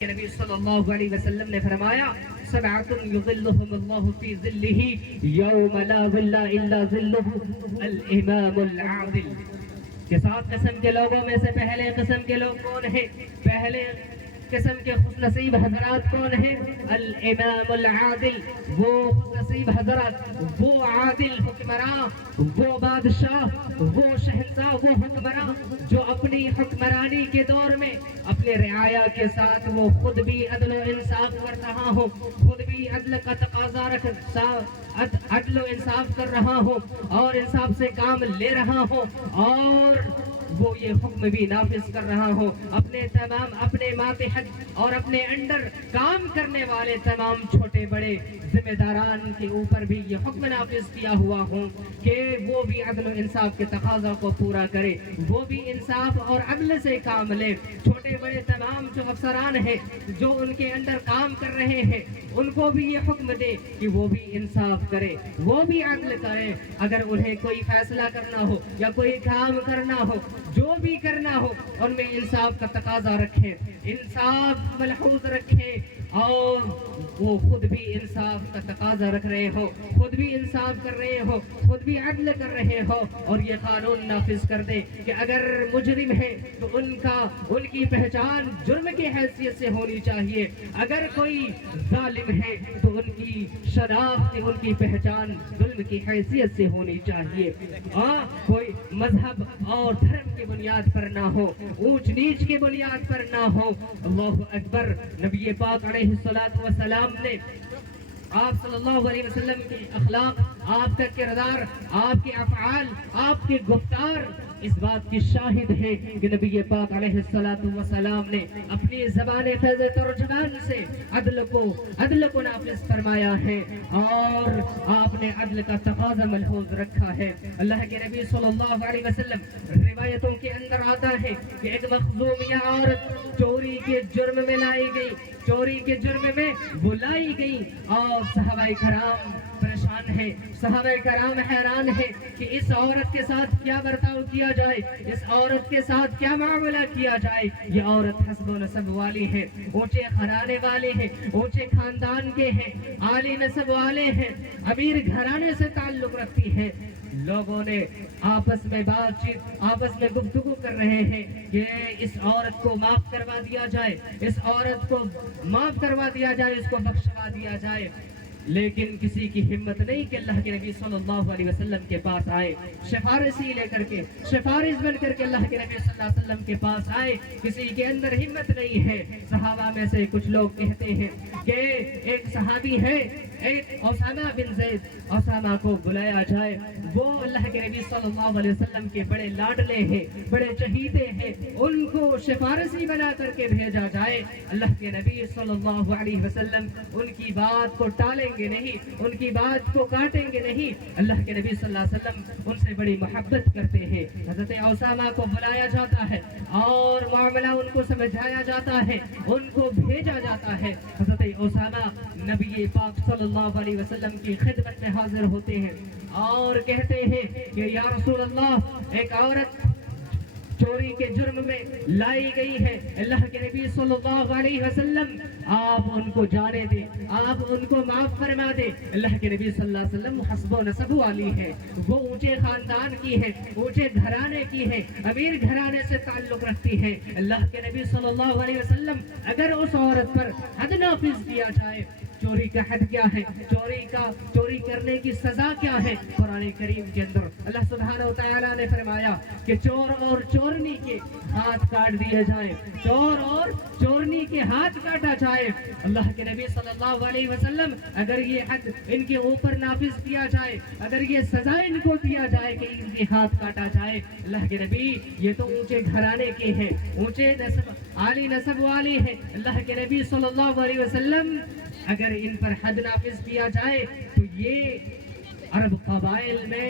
نبی صلی اللہ علیہ وسلم نے فرمایا سبعۃ یظلھم اللہ فی ظلہ یوم لا ظل الا ظلہ الامام العادل کہ 7 قسم کے لوگوں میں سے پہلے قسم کے لوگ کون ہیں؟ پہلے قسم کے خوش نصیب حضرات کون ہیں؟ الامام العادل، وہ خوش نصیب حضرات، وہ عادل حکمراں، وہ بادشاہ، وہ شہنشاہ، وہ حکمراں جو اپنی حکمرانی کے دور میں اپنے رعایا کے ساتھ وہ خود بھی عدل و انصاف کر رہا ہو، خود بھی عدل کا تقاضا عدل و انصاف کر رہا ہو اور انصاف سے کام لے رہا ہو اور وہ یہ حکم بھی نافذ کر رہا ہو، اپنے ماتحت اور اپنے انڈر کام کرنے والے تمام چھوٹے بڑے ذمہ داران کے اوپر بھی یہ حکم نافذ کیا ہوا ہو کہ وہ بھی عدل و انصاف کے تقاضا کو پورا کرے، وہ بھی انصاف اور عدل سے کام لے۔ چھوٹے بڑے تمام جو افسران ہیں جو ان کے اندر کام کر رہے ہیں ان کو بھی یہ حکم دے کہ وہ بھی انصاف کرے، وہ بھی عدل کرے۔ اگر انہیں کوئی فیصلہ کرنا ہو یا کوئی کام کرنا ہو، جو بھی کرنا ہو، ان میں انصاف کا تقاضا رکھیں، انصاف ملحوظ رکھیں اور وہ خود بھی انصاف کا تقاضا رکھ رہے ہو، خود بھی انصاف کر رہے ہو، خود بھی عدل کر رہے ہو اور یہ قانون نافذ کر دے کہ اگر مجرم ہے تو ان کی پہچان جرم کی حیثیت سے ہونی چاہیے، اگر کوئی ظالم ہے تو ان کی شناخت، ان کی پہچان ظلم کی حیثیت سے ہونی چاہیے، کوئی مذہب اور دھرم کی بنیاد پر نہ ہو، اونچ نیچ کی بنیاد پر نہ ہو۔ اللہ اکبر۔ نبی پاک علیہ السلام نے آپ صلی اللہ علیہ وسلم کے اخلاق، آپ کا کردار، آپ کے افعال، آپ کے گفتار اس بات کی شاہد ہے کہ نبی پاک علیہ السلام نے اپنی زبان فیض ترجمان سے عدل کو نافذ فرمایا ہے اور آپ نے عدل کا تقاضا ملحوظ رکھا ہے۔ اللہ کے نبی صلی اللہ علیہ وسلم روایتوں کے اندر آتا ہے کہ ایک مخزومیہ عورت چوری کے جرم میں لائی گئی، چوری کے جرم میں وہ لائی گئی اور صحابہ کرام پریشان ہے، صحابہ کرام حیران ہے کہ اس عورت کے ساتھ کیا برتاؤ کیا جائے، اس عورت کے ساتھ کیا معاملہ کیا جائے۔ یہ عورت حسب و نسب والی ہے، اونچے گھرانے والے ہیں، اونچے خاندان کے ہیں، عالی نسب والے ہیں، امیر گھرانے سے تعلق رکھتی ہے۔ لوگوں نے آپس میں بات چیت، آپس میں گفتگو کر رہے ہیں کہ اس عورت کو معاف کروا دیا جائے، اس عورت کو معاف کروا دیا جائے، اس کو بخشوا دیا جائے، لیکن کسی کی ہمت نہیں کہ اللہ کے نبی صلی اللہ علیہ وسلم کے پاس آئے، سفارشی لے کر کے، سفارش بن کر کے اللہ کے نبی صلی اللہ علیہ وسلم کے پاس آئے۔ کسی کے اندر ہمت نہیں ہے۔ صحابہ میں سے کچھ لوگ کہتے ہیں کہ ایک صحابی ہے، ایک اسامہ بن زید، اسامہ کو بلایا جائے، وہ اللہ کے نبی صلی اللہ علیہ وسلم کے بڑے لاڈلے ہیں، بڑے چہیتے ہیں، ان کو سفارشی بنا کر کے بھیجا جائے۔ اللہ کے نبی صلی اللہ علیہ وسلم ان کی بات کو ٹالیں گے نہیں، ان کی بات کو کاٹیں گے نہیں۔ اللہ کے نبی صلی اللہ علیہ وسلم ان سے بڑی محبت کرتے ہیں۔ حضرت اسامہ کو بلایا جاتا ہے اور معاملہ ان کو سمجھایا جاتا ہے، ان کو بھیجا جاتا ہے۔ حضرت اسامہ نبی پاک صلی اللہ علیہ وسلم کی خدمت میں حاضر ہوتے ہیں اور کہتے ہیں کہ یا رسول اللہ، ایک عورت چوری کے جرم میں لائی گئی ہے، اللہ کے نبی صلی اللہ علیہ وسلم آپ ان کو جانے دیں، آپ ان کو معاف فرما دیں۔ اللہ کے نبی صلی اللہ علیہ وسلم حسب و نسب والی ہے، وہ اونچے خاندان کی ہے، اونچے گھرانے کی ہے، امیر گھرانے سے تعلق رکھتی ہے۔ اللہ کے نبی صلی اللہ علیہ وسلم اگر اس عورت پر حد نافذ کیا جائے، چوری کا حد کیا ہے، چوری کرنے کی سزا کیا ہے، قرآن کریم کے اندر اللہ سبحانہ و تعالیٰ نے فرمایا کہ چور اور چورنی کے ہاتھ کاٹ دیے جائیں، چور اور چورنی کے ہاتھ کاٹا جائے۔ اللہ کے نبی صلی اللہ علیہ وسلم اگر یہ حد ان کے اوپر نافذ کیا جائے، اگر یہ سزا ان کو دیا جائے کہ ان کے ہاتھ کاٹا جائے، اللہ کے نبی یہ تو اونچے گھرانے کے ہیں، اونچے نسب، عالی نسب والے ہیں، اللہ کے نبی صلی اللہ علیہ وسلم اگر ان پر حد نافذ کیا جائے تو یہ عرب قبائل میں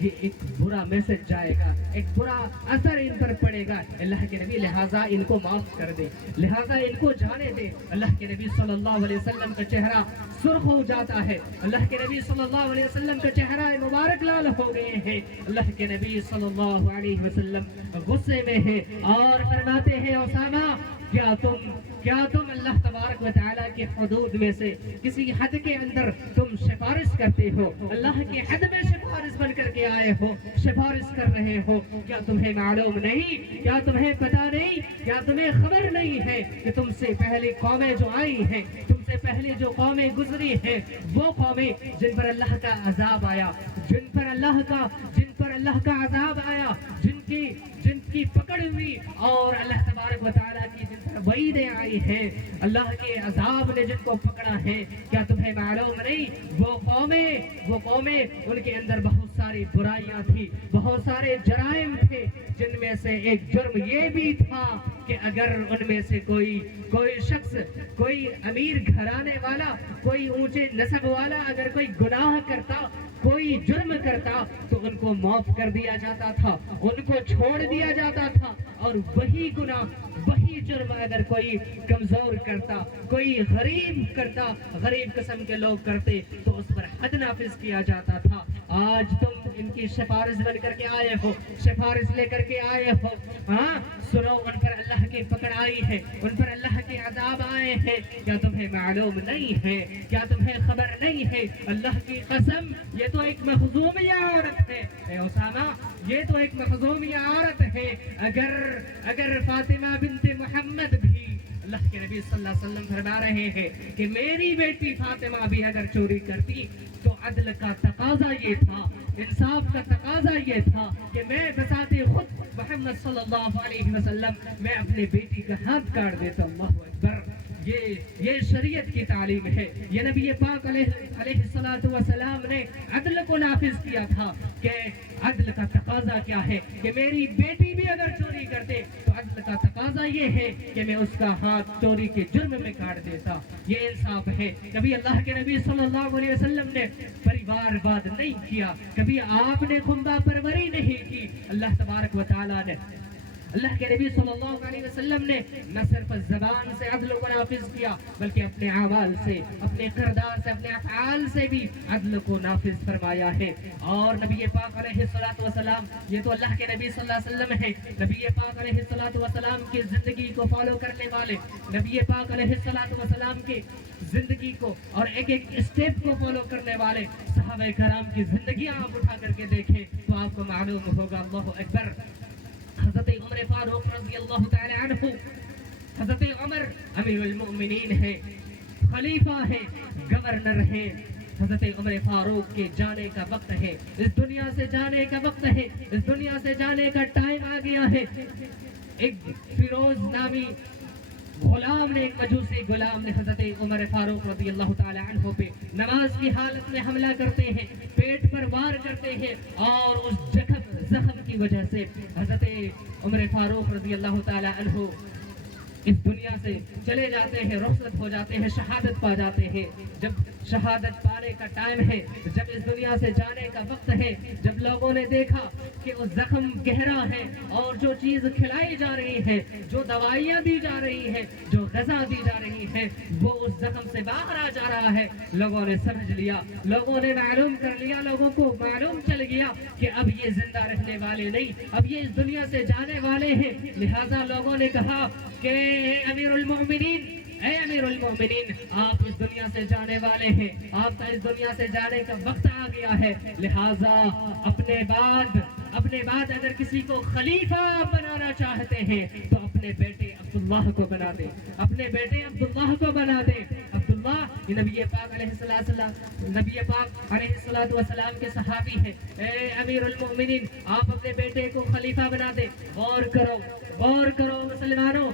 یہ ایک برا میسج جائے گا، ایک برا اثر ان پر پڑے گا۔ اللہ کے نبی لہٰذا ان کو معاف کر دے، لہٰذا ان کو جانے دے۔ اللہ کے نبی صلی اللہ علیہ وسلم کا چہرہ سرخ ہو جاتا ہے، اللہ کے نبی صلی اللہ علیہ وسلم کا چہرہ مبارک لال ہو گئے ہیں۔ اللہ کے نبی صلی اللہ علیہ وسلم غصے میں ہیں اور فرماتے ہیں اسامہ کیا تم کیا تم اللہ تبارک و تعالیٰ کی حدود میں سے کسی حد کے اندر تم سفارش کرتے ہو؟ اللہ کی حد میں سفارش بن کر کے آئے ہو، سفارش کر رہے ہو؟ کیا تمہیں معلوم نہیں؟ کیا تمہیں پتا نہیں؟ کیا تمہیں خبر نہیں ہے کہ تم سے پہلے قومیں جو آئی ہیں، تم سے پہلے جو قومیں گزری ہیں، وہ قومیں جن پر اللہ کا عذاب آیا، جن پر اللہ کا عذاب آیا، جن کی پکڑ ہوئی، اور اللہ تبارک و تعالیٰ کی جن پر وعیدیں آئی ہیں، اللہ کے عذاب نے جن کو پکڑا ہے، کیا تمہیں معلوم نہیں؟ وہ قومیں ان کے اندر بہت ساری برائیاں تھی، بہت سارے جرائم تھے، جن میں سے ایک جرم یہ بھی تھا کہ اگر ان میں سے کوئی شخص، کوئی امیر گھرانے والا، کوئی اونچے نسب والا اگر کوئی گناہ کرتا، کوئی جرم کرتا، تو ان کو معاف کر دیا جاتا تھا، ان کو چھوڑ دیا جاتا تھا، اور وہی گناہ، وہی جرم اگر کوئی کمزور کرتا، کوئی غریب قسم کے لوگ کرتے، تو اس پر حد نافذ کیا جاتا تھا۔ آج تم ان کی سفارش بن کر کے آئے ہو، سفارش لے کر کے آئے ہو، ہاں سنو، ان پر اللہ کی پکڑ آئی ہے، ان پر اللہ کے عذاب آئے ہیں، کیا تمہیں معلوم نہیں ہے؟ کیا تمہیں خبر نہیں ہے؟ اللہ کی قسم، یہ تو ایک مخزومیہ عورت ہے اے اسامہ، یہ تو ایک مخزومیہ عورت ہے۔ اگر فاطمہ بنت محمد بھی، اللہ کے نبی صلی اللہ علیہ وسلم فرما رہے ہیں کہ میری بیٹی فاطمہ بھی اگر چوری کرتی، تو عدل کا تقاضا یہ تھا، انصاف کا تقاضا یہ تھا کہ میں بذات خود محمد صلی اللہ علیہ وسلم میں اپنے بیٹی کا ہاتھ کاٹ دیتا۔ اللہ اکبر! یہ شریعت کی تعلیم ہے۔ یہ نبی پاک علیہ الصلوۃ والسلام نے عدل کو نافذ کیا تھا کہ عدل کا تقاضا کیا ہے کہ میری بیٹی بھی اگر چوری کرتے تو عدل کا تقاضا یہ ہے کہ میں اس کا ہاتھ چوری کے جرم میں کاٹ دیتا۔ یہ انصاف ہے۔ کبھی اللہ کے نبی صلی اللہ علیہ وسلم نے پریوار واد نہیں کیا، کبھی آپ نے خنبہ پروری نہیں کی۔ اللہ تبارک و تعالیٰ نے، اللہ کے نبی صلی اللہ علیہ وسلم نے نہ صرف زبان سے عدل کو نافذ کیا، بلکہ اپنے اعمال سے، اپنے کردار سے، اپنے افعال سے بھی عدل کو نافذ فرمایا ہے۔ اور نبی پاک علیہ الصلوۃ والسلام، یہ تو اللہ کے نبی صلی اللہ علیہ وسلم ہے، نبی پاک علیہ الصلوۃ والسلام کی زندگی کو فالو کرنے والے، نبی پاک علیہ الصلوۃ والسلام کی زندگی کو اور ایک ایک اسٹیپ کو فالو کرنے والے صحابہ کرام کی زندگیاں آپ اٹھا کر کے دیکھیں تو آپ کو معلوم ہوگا۔ اللہ اکبر! حضرت عمر فاروق رضی اللہ تعالی عنہ، حضرت عمر امیر المؤمنین ہے، خلیفہ ہے، گورنر ہے۔ حضرت عمر فاروق کے جانے کا وقت ہے، اس دنیا سے جانے کا وقت ہے، اس دنیا سے جانے کا ٹائم آ گیا ہے۔ ایک فیروز نامی غلام نے، ایک مجوسی غلام نے حضرت عمر فاروق رضی اللہ تعالی عنہ پہ نماز کی حالت میں حملہ کرتے ہیں، پیٹ پر وار کرتے ہیں، اور اس زخم کی وجہ سے حضرت عمر فاروق رضی اللہ تعالی عنہ اس دنیا سے چلے جاتے ہیں، رخصت ہو جاتے ہیں، شہادت پا جاتے ہیں۔ جب شہادت پانے کا ٹائم ہے، جب اس دنیا سے جانے کا وقت ہے، جب لوگوں نے دیکھا کہ وہ زخم گہرا ہے اور جو چیز کھلائی جا رہی ہے، جو دوائیاں دی جا رہی ہے، جو غذا دی جا رہی ہے، وہ اس زخم سے باہر آ جا رہا ہے، لوگوں نے سمجھ لیا، لوگوں نے معلوم کر لیا، لوگوں کو معلوم چل گیا کہ اب یہ زندہ رہنے والے نہیں، اب یہ اس دنیا سے جانے والے ہیں۔ لہذا لوگوں نے کہا کہ اے امیر المؤمنین، اے امیر المؤمنین، آپ اس دنیا سے جانے والے ہیں، آپ کا اس دنیا سے جانے کا وقت آ گیا ہے، لہذا اپنے بعد اگر کسی کو خلیفہ بنانا چاہتے ہیں تو اپنے بیٹے عبداللہ کو بنا دیں، اپنے بیٹے عبداللہ کو بنا دیں۔ عبداللہ یہ نبی پاک علیہ الصلوۃ والسلام کے صحابی ہیں۔ اے امیر المؤمنین، آپ اپنے بیٹے کو خلیفہ بنا دیں۔ غور کرو مسلمانوں،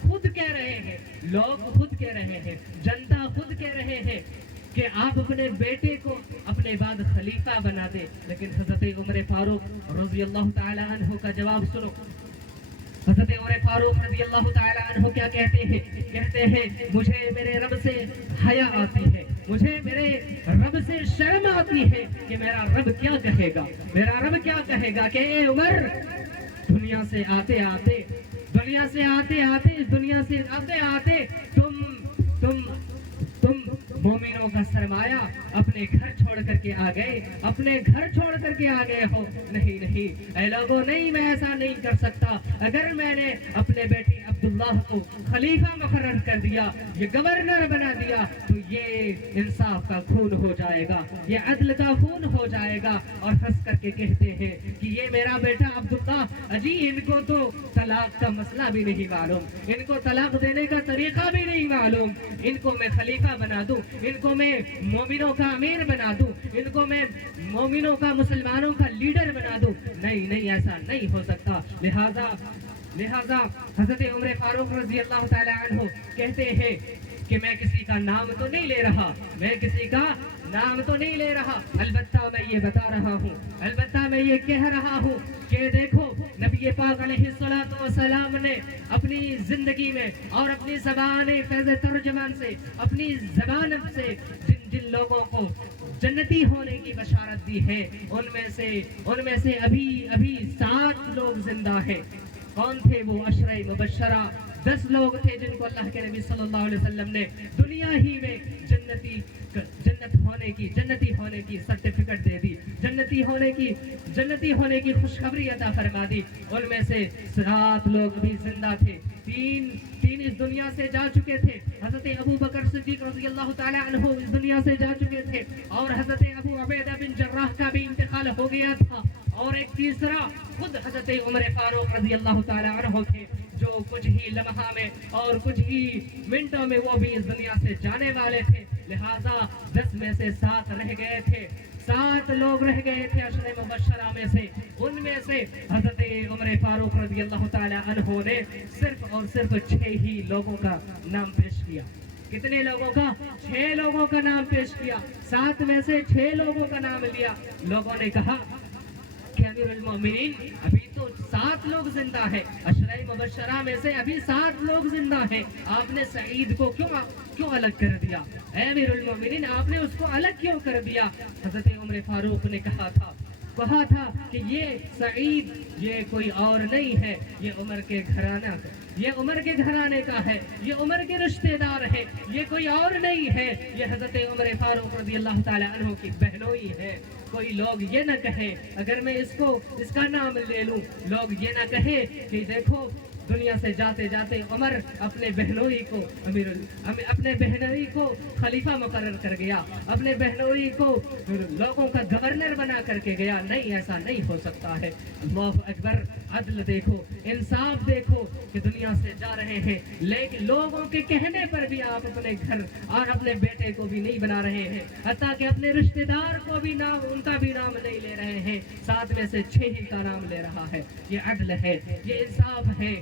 خود کہہ رہے ہیں، لوگ خود کہہ رہے ہیں، جنتا خود کہہ رہے ہیں کہ آپ اپنے بیٹے کو اپنے بعد خلیفہ بنا دیں، لیکن حضرت عمر فاروق رضی اللہ تعالی عنہ کا جواب سنو۔ حضرت عمر فاروق رضی اللہ تعالی عنہ کیا کہتے ہیں؟ مجھے میرے رب سے حیا آتی ہے، مجھے میرے رب سے شرم آتی ہے کہ میرا رب کیا کہے گا، میرا رب کیا کہے گا کہ اے عمر، دنیا سے آتے آتے تم مومنوں کا سرمایہ اپنے گھر چھوڑ کر کے آ گئے ہو۔ نہیں اے لوگوں، نہیں، میں ایسا نہیں کر سکتا۔ اگر میں نے اپنے بیٹے عبداللہ کو خلیفہ مقرر کر دیا، یہ گورنر بنا دیا، تو یہ انصاف کا خون ہو جائے گا، یہ عدل کا خون ہو جائے گا۔ اور ہنس کر کے کہتے ہیں کہ یہ میرا بیٹا عبداللہ، اجی ان کو تو طلاق کا مسئلہ بھی نہیں معلوم، ان کو طلاق دینے کا طریقہ بھی نہیں معلوم، ان کو میں خلیفہ بنا دوں، ان کو میں مومنوں کا امیر بنا دوں، ان کو میں مومنوں کا مسلمانوں کا لیڈر بنا دوں۔ نہیں، ایسا نہیں ہو سکتا۔ لہذا حضرت عمر فاروق رضی اللہ تعالی عنہ کہتے ہیں کہ میں کسی کا نام تو نہیں لے رہا، میں کسی کا نام تو نہیں لے رہا، البتہ میں یہ بتا رہا ہوں، البتہ میں یہ کہہ رہا ہوں کہ دیکھو نبی پاک علیہ الصلوۃ والسلام نے اپنی زندگی میں اور اپنی زبان فیض ترجمان سے، اپنی زبان سے جن لوگوں کو جنتی ہونے کی بشارت دی ہے، ان میں سے ابھی 7 لوگ زندہ ہیں۔ کون تھے وہ؟ عشرہ مبشرہ، 10 لوگ تھے جن کو اللہ کے نبی صلی اللہ علیہ وسلم نے دنیا ہی میں جنتی ہونے کی سرٹیفکیٹ دے دی، جنتی ہونے کی خوشخبری عطا فرما دی۔ ان میں سے 7 لوگ بھی زندہ تھے، تین اس دنیا سے جا چکے تھے، حضرت ابو بکر صدیق رضی اللہ تعالی عنہ اس دنیا سے جا چکے تھے، اور حضرت ابو عبیدہ بن جراح کا بھی انتقال ہو گیا تھا، اور ایک تیسرا خود حضرت عمر فاروق رضی اللہ تعالی عنہ تھے، جو کچھ ہی لمحہ میں اور کچھ ہی منٹوں میں وہ بھی اس دنیا سے جانے والے تھے۔ لہذا 10 میں سے 7 رہ گئے تھے، 7 لوگ رہ گئے تھے عشرہ مبشرہ میں سے۔ ان میں سے حضرت عمر فاروق رضی اللہ تعالی عنہ نے صرف اور صرف 6 ہی لوگوں کا نام پیش کیا۔ کتنے لوگوں کا؟ 6 لوگوں کا نام پیش کیا، 7 میں سے 6 لوگوں کا نام لیا۔ لوگوں نے کہا کہ امیر المومنین ابھی تو 7 لوگ زندہ ہیں، عشرہ مبشرہ میں سے ابھی 7 لوگ زندہ ہیں، آپ نے سعید کو کیوں الگ کر دیا؟ اے امیر المومنین آپ نے اس کو الگ کیوں کر دیا؟ حضرت عمر فاروق نے کہا تھا کہ یہ سعید یہ کوئی اور نہیں ہے، یہ عمر کے گھرانے کا ہے، یہ عمر کے رشتہ دار ہے، یہ کوئی اور نہیں ہے، یہ حضرت عمر فاروق رضی اللہ تعالی عنہ کی بہنوئی ہے۔ کوئی لوگ یہ نہ کہے، اگر میں اس کا نام لے لوں، لوگ یہ نہ کہے کہ دیکھو دنیا سے جاتے جاتے عمر اپنے بہنوئی کو خلیفہ مقرر کر گیا، اپنے بہنوئی کو لوگوں کا گورنر بنا کر کے گیا۔ نہیں، ایسا نہیں ہو سکتا ہے۔ اللہ اکبر، عدل دیکھو، انصاف دیکھو کہ دنیا سے جا رہے ہیں، لیکن لوگوں کے کہنے پر بھی آپ اپنے گھر اور اپنے بیٹے کو بھی نہیں بنا رہے ہیں، حتیٰ کہ اپنے رشتہ دار کو بھی ان کا بھی نام نہیں لے رہے ہیں، 7 میں سے 6 ہی کا نام لے رہا ہے۔ یہ عدل ہے، یہ انصاف ہے۔